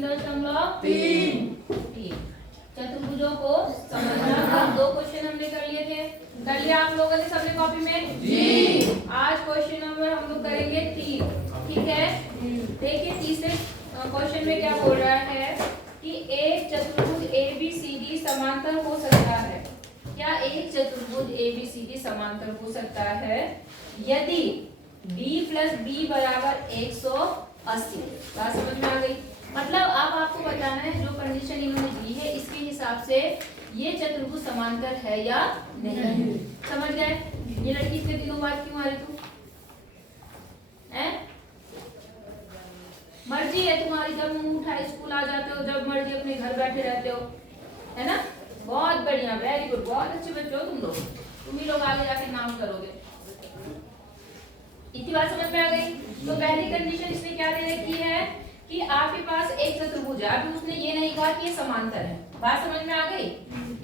3.3 चतुर्भुजों को समझना। 2 क्वेश्चन हमने कर लिए थे, कर लिया आप लोगों ने सबने कॉपी में जी। आज क्वेश्चन नंबर हम लोग करेंगे 3, ठीक है। देखिए तीसरे क्वेश्चन में क्या बोल रहा है कि एक चतुर्भुज ABCD समांतर हो सकता है। क्या एक चतुर्भुज ABCD समांतर हो सकता है यदि B + B = 180। बात समझ में आ गई? मतलब अब आपको बताना है जो कंडीशन इन्होंने दी है इसके हिसाब से ये चतुर्भुज समांतर है या नहीं। समझ गए? ये लड़की इतने दिनों बाद क्यों आ रही तू? मर्जी है तुम्हारी, जब मुंह उठाए स्कूल आ जाते हो, जब मर्जी अपने घर बैठे रहते हो, है ना। बहुत बढ़िया, वेरी गुड, बहुत अच्छे बच्चे हो तुम लोग। तुम ही लोग आगे जाके नाम करोगे। इतनी बात समझ में आ गई? तो पहली कंडीशन इसने क्या दे रखी है कि आपके पास एक चतुर्भुज है। अभी उसने ये नहीं कहा कि ये समांतर है। बात समझ में आ गई?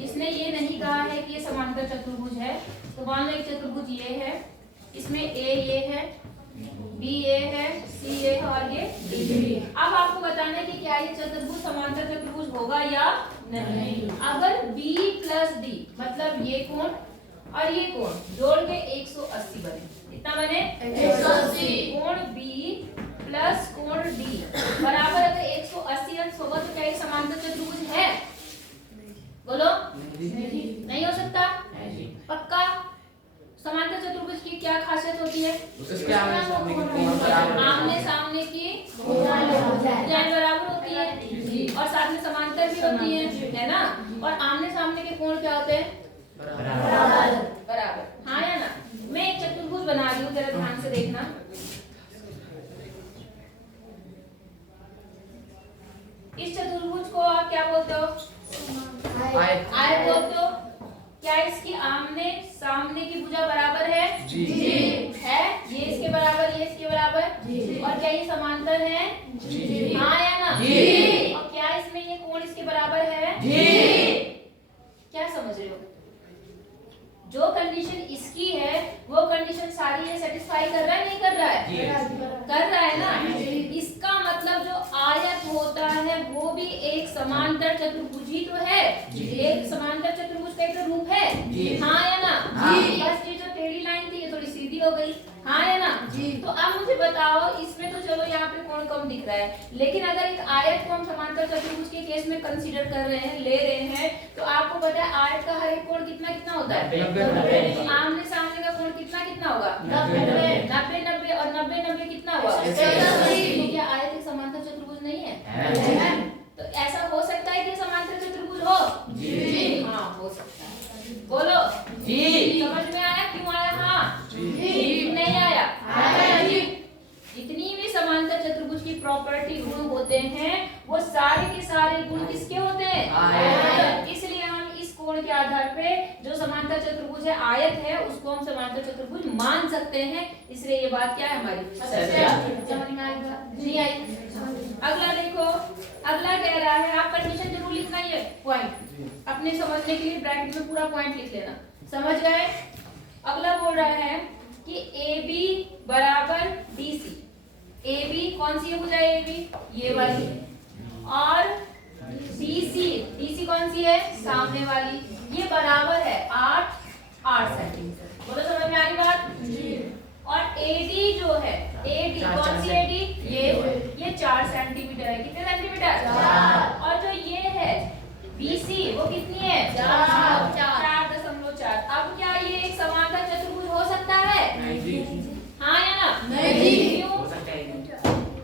इसने ये नहीं कहा है कि ये समांतर चतुर्भुज है। तो मान लो एक चतुर्भुज ये है, इसमें A ये है, B ये है, C ये है और ये D। अब आपको बताना है कि क्या ये चतुर्भुज समांतर चतुर्भुज होगा या नहीं। अगर B + D मतलब ये कोण और ये कोण जोड़ के 180 बने। कितना बने? 180। कोण B प्लस कोण D बराबर अगर 180 अंश होगा तो क्या ये समांतर चतुर्भुज है? बोलो। नहीं हो सकता। पक्का? समांतर चतुर्भुज की क्या खासियत होती है? आमने सामने की भुजाएं बराबर होती है और साथ में समांतर भी होती है ना। और आमने सामने के कोण क्या होते हैं? बराबर। हाँ या ना? मैं एक चतुर्भुज बना रही हूँ, जरा ध्यान से देखना। इस चतुर्भुज को आप क्या बोलते हो? आयत बोलते हो। क्या इसकी आमने सामने की भुजा बराबर है? जी। है? ये इसके बराबर, ये इसके बराबर। जी। और क्या ये समांतर है? जी। हाँ या ना? जी। और क्या इसमें ये कोण इसके बराबर है? जी। क्या समझ रहे हो? जो कंडीशन इसकी है वो कंडीशन सारी ये सेटिस्फाई कर रहा है नहीं कर रहा है? कर रहा है ना। इसका मतलब जो आयत होता है वो भी एक समांतर चतुर्भुज ही तो है। एक समांतर चतुर्भुज का एक रूप है। हाँ या ना? बस ये जो टेढ़ी लाइन थी ये थोड़ी सीधी हो गई। हाँ या ना? तो अब मुझे बताओ, इसमें तो चलो यहाँ पे कोण कम दिख रहा है, लेकिन अगर एक आयत को हम समांतर चतुर्भुज के केस में कंसीडर कर रहे हैं, ले रहे हैं, तो आपको पता है आयत का हर एक कोण कितना कितना होता है? आमने सामने का कोण कितना कितना होगा? 90 और 90 कितना हुआ? 80। क्या आयत एक समांतर चतुर्भुज नहीं है? तो ऐसा हो सकता है कि समांतर चतुर्भुज हो? जी। हाँ हो सकता है। बोलो जी। समझ में आया? क्यों आया? हाँ जी। नहीं आया? आया जी। जितनी भी समांतर चतुर्भुज की प्रॉपर्टी गुण होते हैं वो सारे के सारे गुण किसके होते हैं? आयत। इसलिए हम इस कोण के आधार पे जो समांतर चतुर्भुज है आयत है उसको हम समांतर चतुर्भुज मान सकते हैं। इसलिए ये बात क्या है हमारी? समझ में आई? नहीं आई? अगला देखो, अगला कह रहा है, आप कंडीशन जरूर लिखना है, पॉइंट अपने समझने के लिए ब्रैकेट में पूरा पॉइंट लिख लेना। समझ गए? अगला बोल रहा है कि AB = DC। AB कौन सी भुजा है? AB ये वाली। और DC कौन सी है? सामने वाली। ये बराबर है 8 सेंटीमीटर। बोलो समझ में आ रही बात? और AD जो है, AD कौन सी AD? ये 4 सेंटीमीटर है। कितने सेंटीमीटर? 4। और जो ये है BC वो कितनी है? 4.4। अब क्या ये एक समांतर चतुर्भुज हो सकता है? नहीं। हाँ या ना? नहीं। क्यों?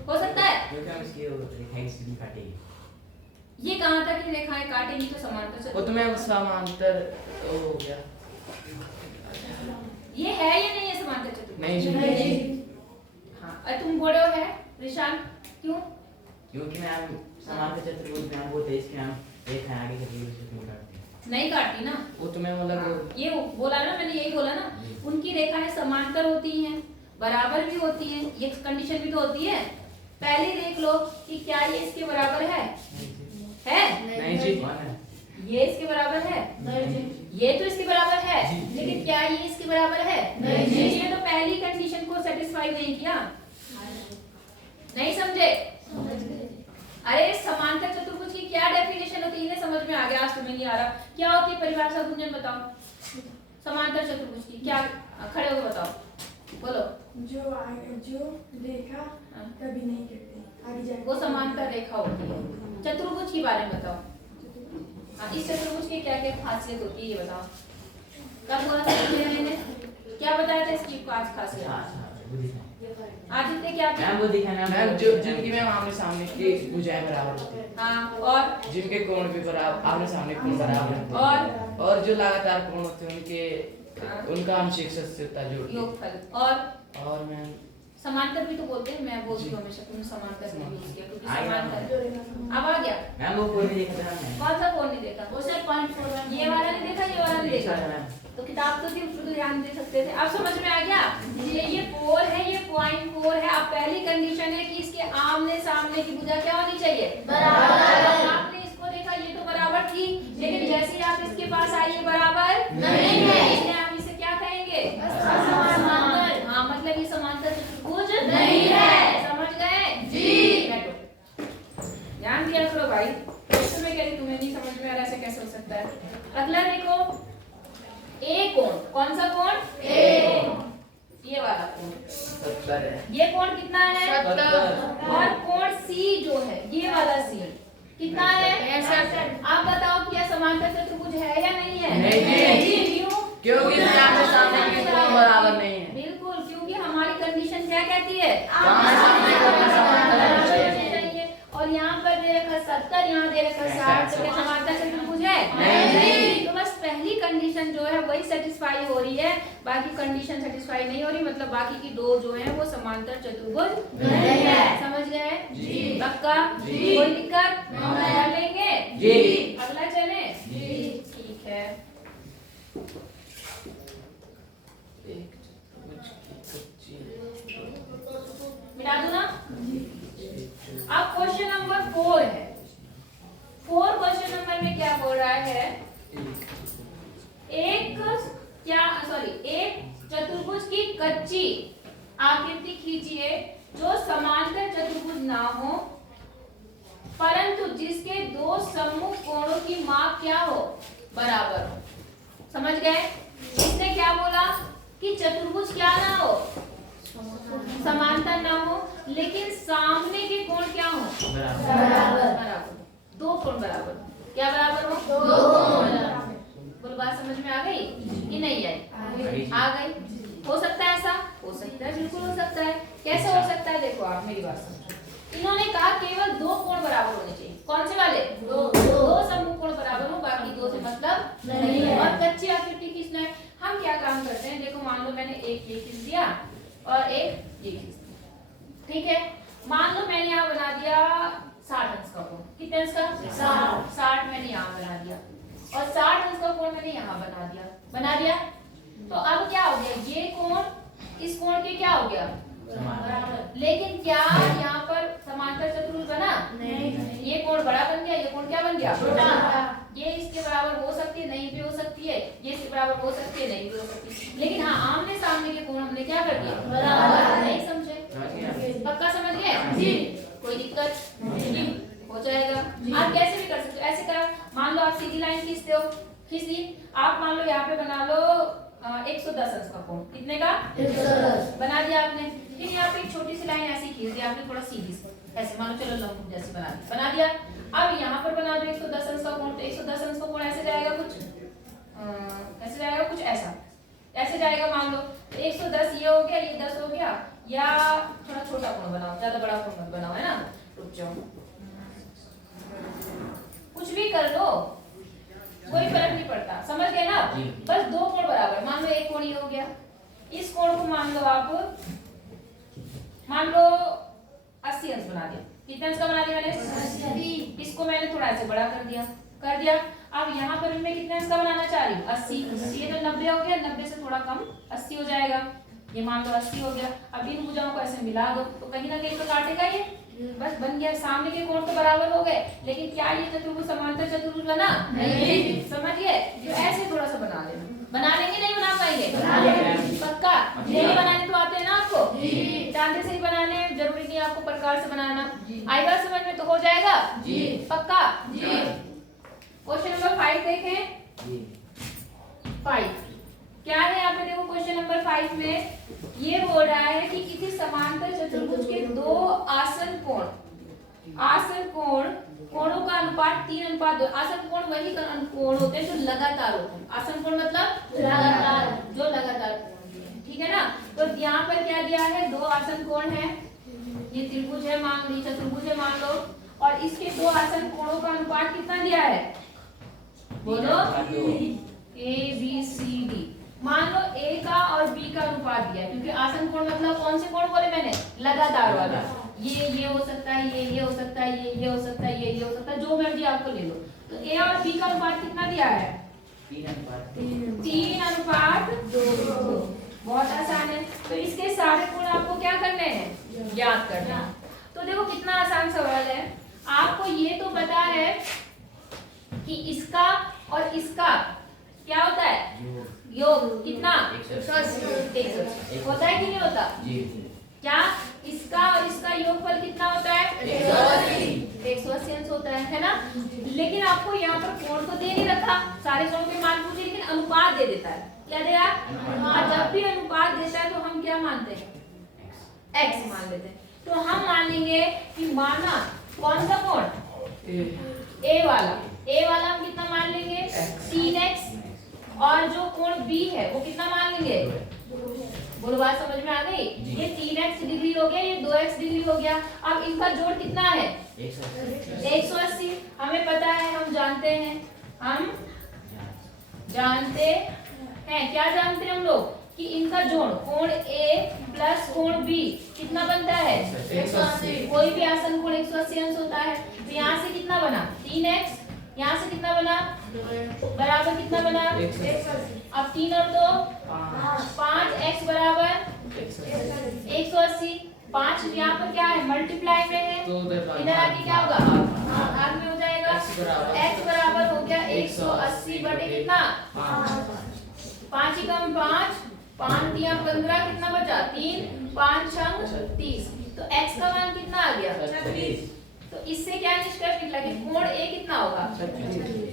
हो सकता है क्योंकि हम इसकी रेखाएं सीधी काटेंगे। ये कहाँ तक की रेखाएं काटेंगी तो समांतर चतुर्भुज? वो तो मैं समांतर हो गया। ये है या नहीं है समांतर चतुर्भुज? नहीं। हाँ, और तुम बोल रहे हो है निशान? क्यों? क्योंकि मैम समांतर चतुर्भुज में वो तेज के हम रेखाएं आगे के लिए उसको काटते हैं। नहीं काटती ना। वो तो मैं मतलब ये बोला ना, मैंने यही बोला ना, उनकी रेखाएं समांतर होती हैं, बराबर भी होती हैं। ये कंडीशन भी तो होती है। पहले देख लो कि क्या ये इसके बराबर है? नहीं जी। ये इसके बराबर है? नहीं। ये तो इसके बराबर है, लेकिन क्या ये इसके बराबर है? नहीं। इसने तो पहली कंडीशन को सेटिस्फाई नहीं किया। नहीं समझे? अरे समान समझ नहीं आ रहा। क्या होती है परिभाषा गुंजन, बताओ समांतर चतुर्भुज की। क्या खड़े होकर बताओ, बोलो। जो रेखा कभी नहीं कटती, आगे जाके वो समांतर रेखा होती है। चतुर्भुज के बारे में बताओ। हाँ, इस चतुर्भुज की क्या क्या खासियत होती है ये बताओ। कब बोला था मैंने, क्या बताया था इसकी आज खासियत? आदित्य क्या थी? मैम वो दिखाना मैम जो जिनकी मैम आमने सामने की भुजाएं बराबर होती है, हाँ, और जिनके कोण भी बराबर आमने सामने कोण बराबर होते हैं, और जो लगातार कोण होते हैं उनके उनका आंशिक सदस्यता जोड़ योगफल। और मैम समांतर भी तो बोलते हैं, मैं बोलती हूँ हमेशा तुमने समांतर से यूज किया क्योंकि समांतर। अब आ गया। मैम वो कोई नहीं देखा था मैम। कौन सा कोण नहीं देखा? वो सिर्फ 0.4 ये वाला नहीं देखा, ये वाला नहीं देखा। तो किताब तो थी, उसको तो ध्यान दे सकते थे। अब समझ में आ गया? ये 4 है, ये 0.4 है। अब पहली कंडीशन है कि इसके आमने सामने की भुजा क्या होनी चाहिए? बराबर। आपने इसको देखा, ये तो बराबर थी, लेकिन जैसे ही आप इसके पास आइए बराबर नहीं है, इसलिए हम इसे क्या कहेंगे? समांतर। हाँ, मतलब ये समांतर चतुर्भुज नहीं है। समझ गए? जी। बैठो, ध्यान दिया करो भाई। तुम्हें कह रही तुम्हें नहीं समझ में आ रहा, ऐसे कैसे हो सकता है? अगला देखो, ए कोण। कौन सा कोण? ए। ये वाला कोण 70 है। ये कोण कितना है? 70। और कोण सी जो है, ये वाला सी कितना है? 65। आप बताओ कि यह समांतर चतुर्भुज है या नहीं है? नहीं। क्यों? क्योंकि इसके आमने सामने के कोण बराबर नहीं है। बिल्कुल, क्योंकि हमारी कंडीशन क्या कहती है? आमने सामने के कोण समांतर होने चाहिए। और यहाँ पर दे रखा 70, यहाँ दे रखा 60, तो क्या समांतर चतुर्भुज है? नहीं। तो बस पहली कंडीशन जो है वही सेटिस्फाई हो रही है, बाकी कंडीशन सेटिस्फाई नहीं हो रही, मतलब बाकी की दो जो है वो समांतर चतुर्भुज नहीं है। समझ गए? जी। पक्का? जी। कोई दिक्कत? कर लेंगे? जी। अगला चले? जी। ठीक है। एक चतुर्भुज की कच्ची मिटा दूं ना? अब क्वेश्चन नंबर 4 है। 4 क्वेश्चन नंबर में क्या बोल रहा है? एक चतुर्भुज की कच्ची आकृति खींचिए जो समांतर चतुर्भुज ना हो, परंतु जिसके दो सम्मुख कोणों की माप क्या हो? बराबर हो। समझ गए? इसने क्या बोला कि चतुर्भुज क्या ना हो? समांतर ना हो, लेकिन सामने के कोण क्या हो? बराबर। दो कोण बराबर। क्या बराबर हो? दो कोण बराबर। बोलो, बात समझ में आ गई कि नहीं आई? आ गई। हो सकता है ऐसा? हो सकता है, बिल्कुल हो सकता है। कैसे हो सकता है? देखो, आप मेरी बात समझो। इन्होंने कहा केवल दो कोण बराबर होने चाहिए। कौन से वाले? दो सम्मुख कोण बराबर हो, बाकी दो से मतलब नहीं है। और कच्ची आकृति खींचना है। हम क्या काम करते हैं? देखो, मान लो मैंने एक ये खींच दिया और एक ये खींच दिया, ठीक है? मान लो मैंने यहाँ बना दिया 60 अंश का कोण। कितने अंश का? 60 मैंने यहाँ बना दिया, और 60 अंश का कोण मैंने यहाँ बना दिया। तो अब क्या हो गया? ये कोण इस कोण के क्या हो गया? बराबर। लेकिन क्या यहाँ पर समांतर चतुर्भुज बना? नहीं। ये कोण बड़ा बन गया, ये कोण क्या बन गया? छोटा। ये इसके बराबर हो सकती है, नहीं भी हो सकती है। ये इसके बराबर हो सकती है, नहीं भी हो सकती है। लेकिन हाँ, आमने सामने के कोण हमने क्या कर दिया? बराबर। नहीं समझे? पक्का समझ गए? जी। कोई दिक्कत नहीं, हो जाएगा। आप कैसे भी कर सकते हो। ऐसे करो, मान लो आप सीधी लाइन खींचते हो, खींच ली। आप मान लो यहाँ पे बना लो 110 अंश का कोण। कितने का? 110 बना दिया आपने। फिर यहाँ पे एक छोटी सी लाइन ऐसी खींच दी आपने, थोड़ा सीधी सी, ऐसे मान लो, चलो लंब जैसे बना दिया। अब यहाँ पर बना दो 110 अंश का कोण। तो 110 अंश का कोण ऐसे जाएगा कुछ, ऐसे जाएगा कुछ ऐसा, ऐसे जाएगा। मान लो 110 ये हो गया, ये 10 हो गया, या थोड़ा छोटा कोण बनाओ, ज्यादा बड़ा कोण मत बनाओ, है ना? रुक जाओ, कुछ भी कर लो, कोई फर्क नहीं पड़ता। समझ गए ना? बस दो कोण बराबर। मान लो एक कोण ये हो गया, इस कोण को मान लो आप, मान लो 80 अंश बना दिया। कितने अंश का बना दिया मैंने? 80। इसको मैंने थोड़ा ऐसे बड़ा कर दिया। अब यहाँ पर मैं कितने अंश का बनाना चाह रही हूँ? 80। ये तो 90 हो गया, 90 से थोड़ा कम 80 हो जाएगा। ये मान लो 80 हो गया। अब इन भुजाओं को ऐसे मिला दो तो कहीं ना कहीं तो काटेगा ये, बस बन गया। सामने के कोण तो बराबर हो गए, लेकिन क्या ये चतुर्भुज समांतर चतुर्भुज बना? नहीं। समझिए? जो ऐसे थोड़ा सा बना लेना। बना लेंगे? नहीं बना पाएंगे? पक्का? नहीं बनाने तो आते हैं ना आपको? चांदे से ही बनाने, जरूरी नहीं आपको प्रकार से बनाना। आई बात समझ में? तो हो जाएगा? पक्का? क्वेश्चन नंबर 5 देखें। जी 5 क्या है यहाँ पे देखो, क्वेश्चन नंबर 5 में ये बोल रहा है कि किसी समांतर चतुर्भुज के दो आसन कोण कोणों का अनुपात 3:2। आसन कोण वही कोण होते हैं जो लगातार होते हैं। आसन कोण मतलब लगातार, जो लगातार कोण होते हैं, ठीक है ना। तो यहाँ पर क्या दिया है, दो आसन कोण है, ये त्रिभुज है मान ली, चतुर्भुज है मान लो, और इसके दो आसन कोणों का अनुपात कितना दिया है, बोलो, A B C D। मान लो A का और B का अनुपात दिया है, क्योंकि आसन कोण मतलब कौन से कोण बोले मैंने, लगातार वाला। ये हो सकता है, ये हो सकता है, ये हो सकता है, ये हो सकता है, जो मर्जी आपको ले लो। तो A और B का अनुपात कितना दिया है, 3:2। बहुत आसान है। तो इसके सारे कोण आपको क्या करने हैं, ज्ञात करना। तो देखो कितना आसान सवाल है। आपको ये तो पता है कि इसका और इसका क्या होता है, योग कितना, 180 होता है कि नहीं होता जी। क्या इसका और इसका योगफल कितना होता है, 180 अंश होता है ना। लेकिन आपको यहाँ पर कोण तो दे नहीं रखा, सारे कोणों के मान पूछे, लेकिन अनुपात दे देता है। क्या दे रहा है, और जब भी अनुपात देता है तो हम क्या मानते हैं, x मान लेते हैं। तो हम मान लेंगे कि माना कौन सा कोण, a वाला हम कितना मान लेंगे, 3x, और जो कोण b है वो कितना मान लेंगे, बोलो बात समझ में आ गई। ये 3x डिग्री हो गया, ये 2x डिग्री हो गया। अब इनका जोड़ कितना है, 180। हमें पता है, हम जानते हैं क्या जानते हैं हम लोग, कि इनका जोड़ कोण A प्लस कोण B कितना बनता है, 180। कोई भी आसन कोण 180 अंश होता है। तो यहाँ से कितना बना, 3x, यहाँ से कितना बना, बराबर कितना बना, 180। अब 3 और 2 5x बराबर 180। 5 यहाँ पर क्या है, मल्टीप्लाई में है, इधर आके क्या होगा, भाग में हो जाएगा। x बराबर हो गया 180 बटे कितना, 5 ही कम 5 दिया 15, कितना बचा 3, 5 छंग 30। तो x का मान कितना आ गया, 36। तो इससे क्या निष्कर्ष निकला कि कोण A कितना होगा,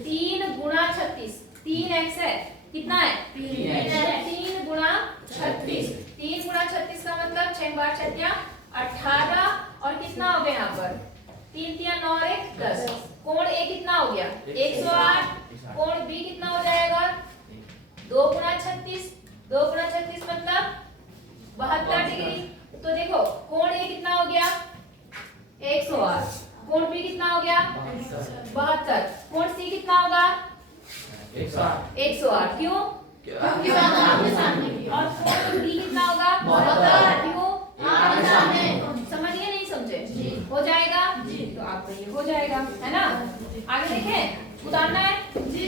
3 गुणा 36। 3x है, कितना है, 3 गुणा 36। 3 गुणा 36 का मतलब 6 बार 6 18, और कितना हो गया यहाँ पर 3 3 9 1 10। कोण A कितना हो गया, 108। कोण B कितना हो जाएगा, 2 गुणा 36, 2 गुणा 36 मतलब 72 डिग्री। तो देखो कोण A कितना हो गया, 108। कोण B कितना हो गया, 72। कोण C कितना होगा, 108। क्यों, क्योंकि आमने सामने। और कोण D कितना होगा, 72। क्यों, आमने सामने। समझ गए नहीं समझे, हो जाएगा तो आपका ये हो जाएगा, है ना। आगे देखें, उतारना है जी,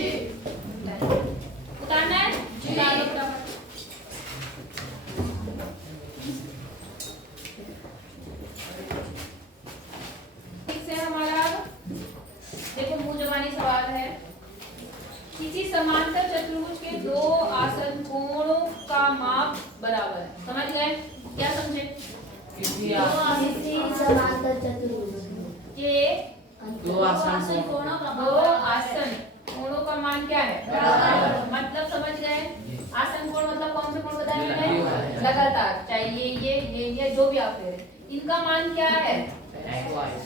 उतारना है जी। हमारा देखो मुंह जबानी सवाल है। किसी समांतर चतुर्भुज के दो आसन कोणों का माप बराबर है। समझ गए, क्या समझे, किसी समांतर चतुर्भुज के दो आसन कोणों का मान क्या है, बराबर। मतलब समझ गए, आसन कोण मतलब कौन से कोण बताए मैंने, लगातार, चाहे ये जो भी आप ले रहे, इनका मान क्या है,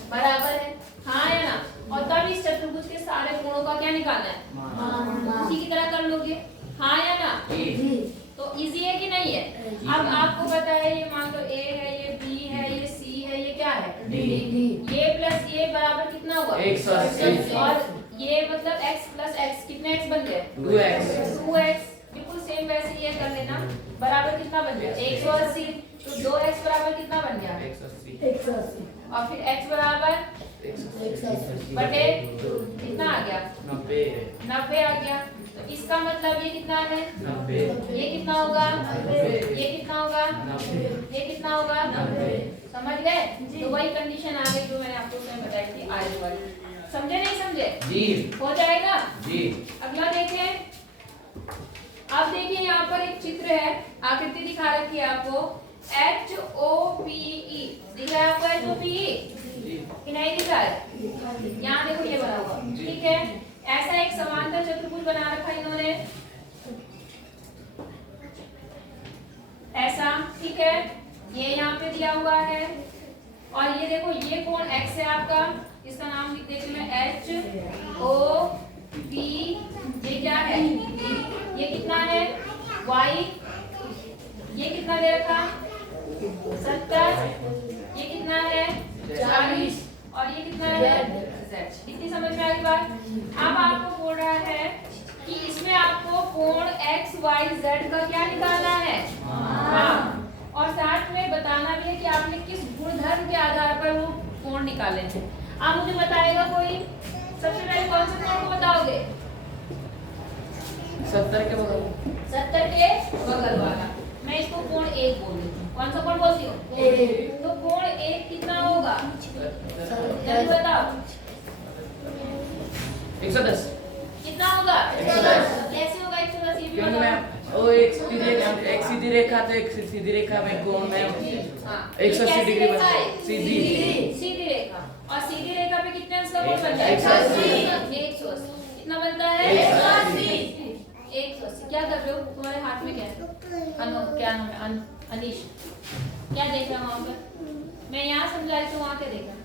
बराबर है, हाँ या ना। और तब इस चतुर्भुज के सारे कोणों का क्या निकालना है, उसी की तरह कर लोगे, हाँ या ना। तो इजी है कि नहीं है। अब आपको पता है, ये मान लो A है, ये B है, ये C है, ये क्या है, D। ये प्लस ये बराबर कितना हुआ, 180। और ये मतलब x प्लस x, कितने x बन गए, 2x। बिल्कुल सेम वैसे ये कर लेना, बराबर कितना बन गया, 180। तो 2x बराबर कितना बन गया, 180। और फिर x बराबर बटे कितना आ गया, 90 आ गया। तो इसका मतलब ये कितना है, 90। ये कितना होगा, ये कितना होगा, ये कितना होगा, 90। समझ गए। तो वही कंडीशन आ गई जो मैंने आपको उसमें बताई थी आगे वाली। समझे नहीं समझे जी, हो जाएगा जी। अगला देखें। अब देखिए यहाँ पर एक चित्र है, आकृति दिखा रखी है आपको, HOPE दिख रहा है आपको, HOPE कि नहीं दिख रहा है, यहाँ देखो ये बना हुआ, ठीक है। ऐसा एक समांतर चतुर्भुज बना रखा है इन्होंने, ऐसा, ठीक है। ये यहाँ पे दिया हुआ है और ये देखो ये कोण x है आपका, इसका नाम लिख देती हूँ मैं HOP। ये क्या है, ये कितना है y, ये कितना दे रखा 70, ये कितना है 40 और ये कितना है z। इतनी समझ में आ गई बात। अब आपको बोल रहा है कि इसमें आपको कोण x y z का क्या निकालना है, हाँ, और साथ में बताना भी है कि आपने किस गुणधर्म के आधार पर वो कोण निकाले थे। आप मुझे बताएगा कोई, सबसे पहले कौन से कोण को बताओगे? 70 के बगल, 70 के बगल वाला। मैं इसको कोण 1 बोल देती हूँ। कौन सा कोण बोलती हूँ? तो कोण 1 कितना होगा, जल्दी बताओ। 110 कितना होगा? 110। कैसे होगा 110? ये भी क्योंकि बताओ। मैम वो एक सीधी रेखा तो एक सीधी रेखा में कोण में 180 डिग्री बनता है, सीधी रेखा, और सीधी रेखा पे कितने अंश का कोण बनता है? 180। कितना बनता है? 180। क्या कर रहे हो तुम्हारे हाथ में, क्या है? क्या नाम है? अनीश, क्या देख रहा हूँ वहाँ पे? मैं यहाँ समझा रही हूँ, वहाँ क्या देख रहा हूँ?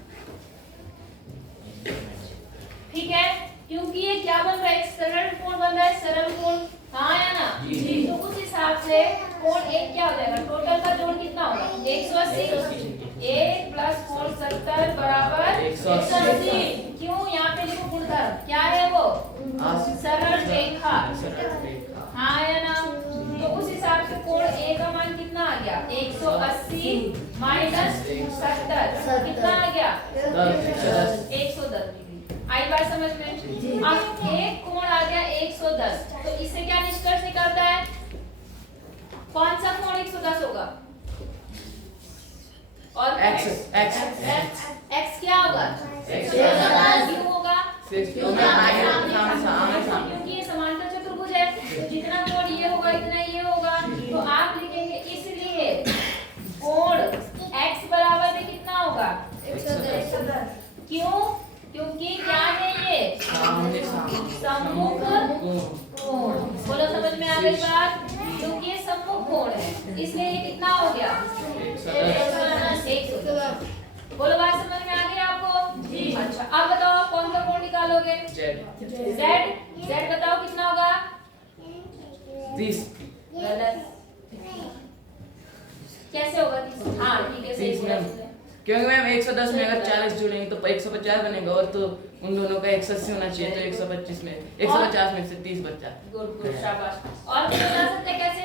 ठीक है, क्योंकि ये क्या बन रहा है, एक सरल कोण बन रहा है, सरल कोण, हाँ या ना? तो उस हिसाब से कोण 1 क्या हो जाएगा, टोटल का जोड़ कितना होगा? 180। 1 प्लस कोण 70 बराबर 180। क्यों? यहाँ पे देखो गुणधर्म क्या है, वो सरल रेखा, हाँ या ना? तो उस हिसाब से कोण A का मान कितना आ गया? 180 माइनस 70 कितना आ गया? 110 डिग्री। आई बात समझ में? अब एक कोण आ गया 110, तो इससे क्या निष्कर्ष निकलता है? कौन सा कोण 110 होगा? और x क्या होगा? 110। क्यों होगा? क्योंकि ये समांतर चतुर्भुज है, तो जितना कोण ये होगा इतना ये होगा, तो आप लिखेंगे इसलिए कोण x बराबर में कितना होगा? 110। क्यों? क्योंकि क्या है ये? सम्मुख कोण। बोलो, समझ में आ गई बात? क्योंकि ये सम्मुख कोण है, इसलिए ये कितना हो गया? 110। बोलो, बात समझ में आ गई आपको? जी। अच्छा, अब बताओ कौन सा कोण निकालोगे? z बताओ कितना होगा? 30। गलत। कैसे होगा 30? हाँ ठीक है, सही बोला तुमने। क्योंकि मैम 110 में अगर 40 जोड़ेंगे तो 150 बनेगा, और तो उन दोनों का 180 होना चाहिए, तो 125 में 150 में से 30 बचा। गुड गुड, शाबाश। और कुछ बता सकते हैं कैसे?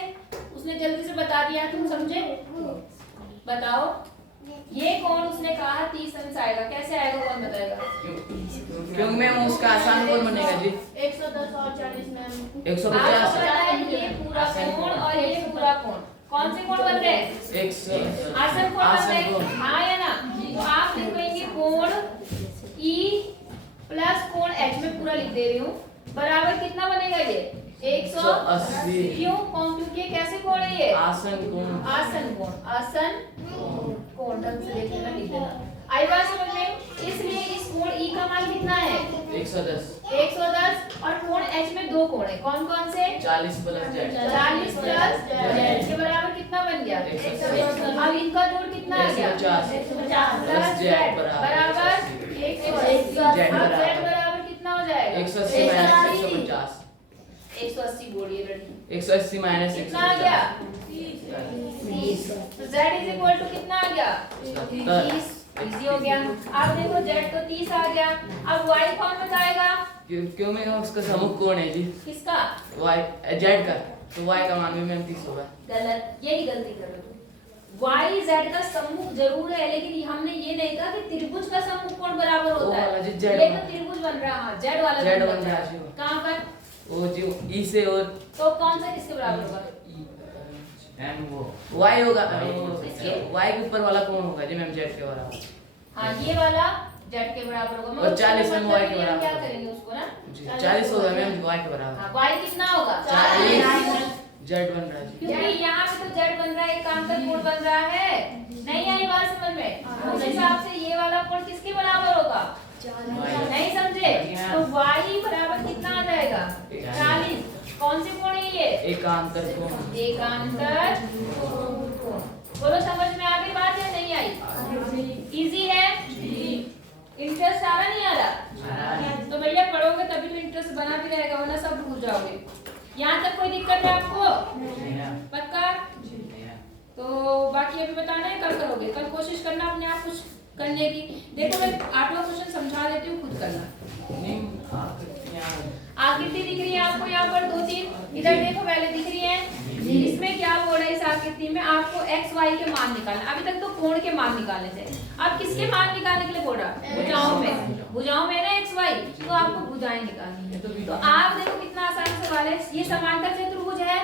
उसने जल्दी से बता दिया, तुम समझे? बताओ, ये कोण उसने कहा 30 अंश आएगा, कैसे आएगा कौन बताएगा? क्योंकि मैम उसका आसान कोण बनेगा जी 110 और 40 में 150। आपको पता है ये पूरा कोण और ये पूरा कोण कौन से कोण बन रहे हैं? आसन कोण बन रहे हैं, हाँ या ना? तो आप लिखेंगे कोण E प्लस कोण H में पूरा लिख दे रही हूँ, बराबर कितना बनेगा ये? 180। क्यों? क्योंकि ये कैसे कोण है ये? आसन कोण। आसन कोण, आसन कोण, ढंग से देखने में लिख देना। आई बात समझ में? इसलिए इस कोण E का मान कितना है? 110। 110। और कोण H में दो कोण है, कौन कौन से? 40 प्लस z। 40 प्लस z के बराबर कितना बन गया? 110। अब इनका जोड़ कितना आ गया? 150 प्लस z बराबर 180। अब z बराबर कितना हो जाएगा? 180 माइनस 150। 180 बोलिए लड़की। 180 माइनस कितना आ गया? 30। तो z इज इक्वल टू कितना आ गया? 30। इजी हो गया। अब देखो z तो 30 आ गया, अब y कौन बताएगा? क्यों में उसका सम्मुख कोण है जी किसका? y z का, तो y का मान भी मैम 30 होगा। गलत, यही गलती कर रहे हो। y z का सम्मुख जरूर है, लेकिन हमने ये नहीं कहा कि त्रिभुज का सम्मुख कोण बराबर होता है। ये तो त्रिभुज बन रहा है, z वाला z बन रहा है। कहां पर? वो जो e से और तो कौन सा किसके बराबर होगा? एम वो y होगा, इसके? y के ऊपर वाला कौन होगा जी मैम z के बराबर। हाँ, ये वाला z के बराबर होगा। और 40 में y के बराबर। क्या करेंगे उसको ना? जी 40 होगा मैम y के बराबर। हाँ, y कितना होगा? 40 z बन रहा है जी। क्योंकि यहाँ पे तो z बन रहा है, एक काम का कोण बन रहा है। नहीं आई बात समझ में? उस हिसाब से ये वाला कोण किसके बराबर होगा? नहीं समझे? तो y बराबर कितना कौन से कोण है ये? एकांतर कोण। एकांतर कोण। बोलो समझ में आ गई बात या नहीं आई? इजी है? इंटरेस्ट आ रहा नहीं आ रहा? तो भैया पढ़ोगे तभी तो इंटरेस्ट बना भी रहेगा, वरना सब भूल जाओगे। यहाँ तक कोई दिक्कत है आपको? पक्का? तो बाकी अभी बताना है, कल करोगे। कल कोशिश करना अपने आप कुछ करने की। देखो मैं 8वां क्वेश्चन समझा देती हूँ, खुद करना। आकृति दिख रही है आपको यहाँ पर 2-3, इधर देखो पहले दिख रही है। इसमें क्या बोल रहा है, इस आकृति में आपको x y के मान निकालना। अभी तक तो कोण के मान निकालने थे, अब किसके मान निकालने के लिए बोल रहा है? भुजाओं में। भुजाओं में ना x y, तो आपको भुजाएं निकालनी है। तो आप देखो कितना आसान सवाल है। ये समांतर चतुर्भुज है,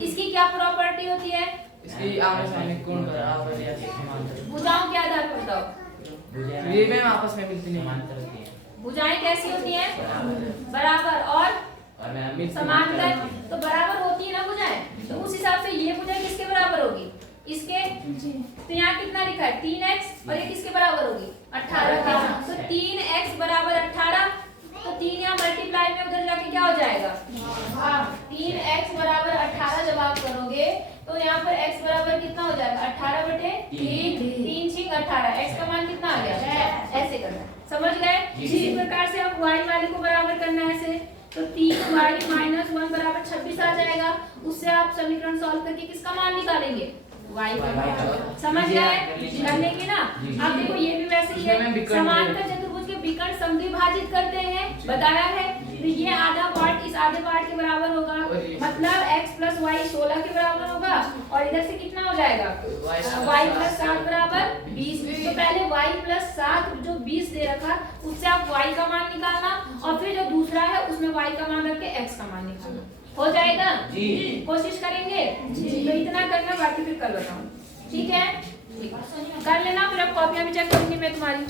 इसकी क्या प्रॉपर्टी होती है? इसकी आमने सामने कोण बराबर या समांतर। भुजाओं के आधार पर बताओ। ये में आपस में मिलती नहीं। समांतर होती है। भुजाएं कैसी होती हैं? बराबर। और समांतर तो बराबर होती है ना भुजाएं, तो उस हिसाब से ये भुजाएं किसके बराबर होगी? इसके। तो यहाँ कितना लिखा है? 3x, और ये किसके बराबर होगी? 18 के। तो 3x बराबर 18, तो 3 यहाँ मल्टीप्लाई में उधर जाके क्या हो जाएगा? 3x बराबर 18 जब आप करोगे तो यहाँ पर x बराबर कितना हो जाएगा? 18/3, 3 18। x का मान कितना आ गया? ऐसे करना है, समझ गए? इसी प्रकार से अब y वाले को बराबर करना है ऐसे, तो 3y - 1 बराबर 26 आ जाएगा। उससे आप समीकरण सॉल्व करके किसका मान निकालेंगे? y का। समझ गए? कर लेंगे ना? अब देखो ये भी वैसे ही है, समांतर चतुर्भुज के विकर्ण समद्विभाजित करते हैं, बताया है। तो ये आधा पार्ट इस आधे पार्ट के बराबर होगा, मतलब x + y 16 के बराबर होगा, और इधर से कितना हो जाएगा? y + 7 बराबर 20। तो पहले y + 7 जो 20 दे रखा, उससे आप y का मान निकालना, और फिर जो दूसरा है उसमें y का मान रख के x का मान निकालना। हो जाएगा? कोशिश करेंगे? तो इतना करना, बाकी फिर कल बताऊं। ठीक है? कर लेना, फिर अब कॉपियां भी चेक करूंगी मैं तुम्हारी।